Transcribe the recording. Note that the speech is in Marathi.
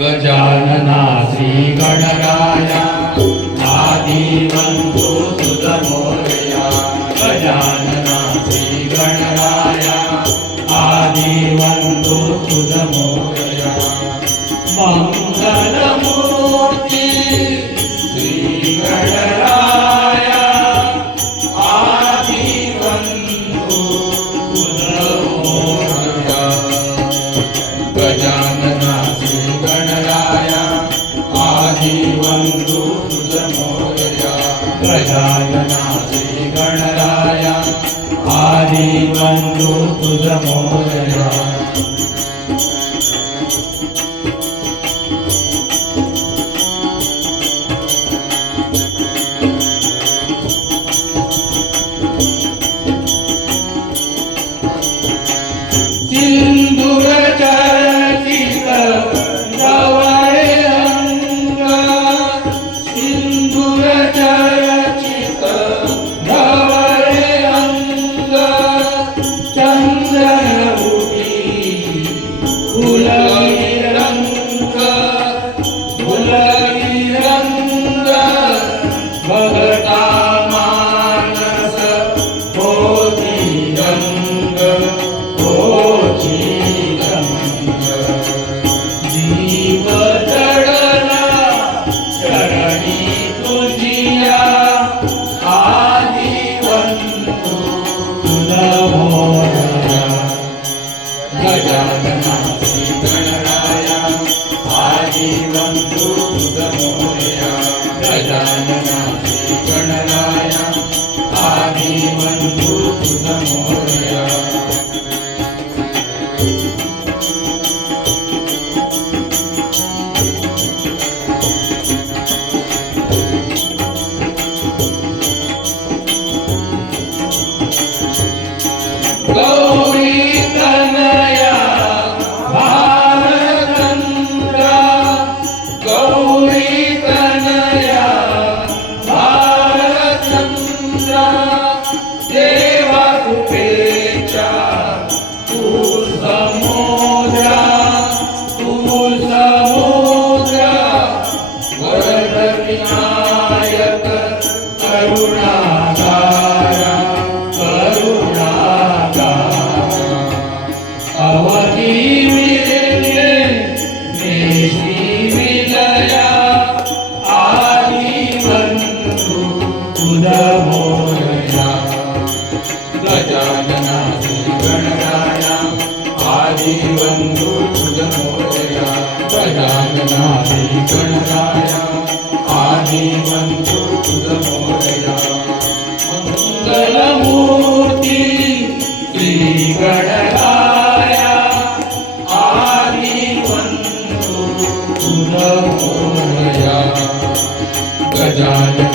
गजानना श्री गणराया आदिवंतो तुझ मोरया गजानना श्री गणराया आदिवंतो तुझ मोरया मंगलमूर्ती श्री गणराया आदिवंतो तुझ मोरया गजानना श्री गणराया आदिवंतो तुझ मोरया गजानना श्री गणराया आदिवंतो तुझ मोरया सिंदूर चर्चित धवळे अंग सिंदूर चर्चित धवळे अंग चंद्रन उठी फुलवी रंग बघता मानस होती रंग जीव जडला चरणी तुझिया आदिवंतो तुझ मोरया गजानना श्री गणराया आदिवंतो तुझ मोरया गजानना श्री गणराया आदिवंतो तुझ मोरया गौरी तनया भारचंद्रा गौरी तनया भारचंद्रा देवा कृपेच्या तू समुद्रा वरद विनायक करुणाधारा अवधि विरले नेशी विलया आदिवंतो तुझ मोरया गजानना श्री गणराया आदिवंतो तुझ मोरया गजानना श्री गणराया आदिवंतो तुझ मोरया मंगलमूर्ती श्री गणराया आदिवंतो तुझ मोरया गजानना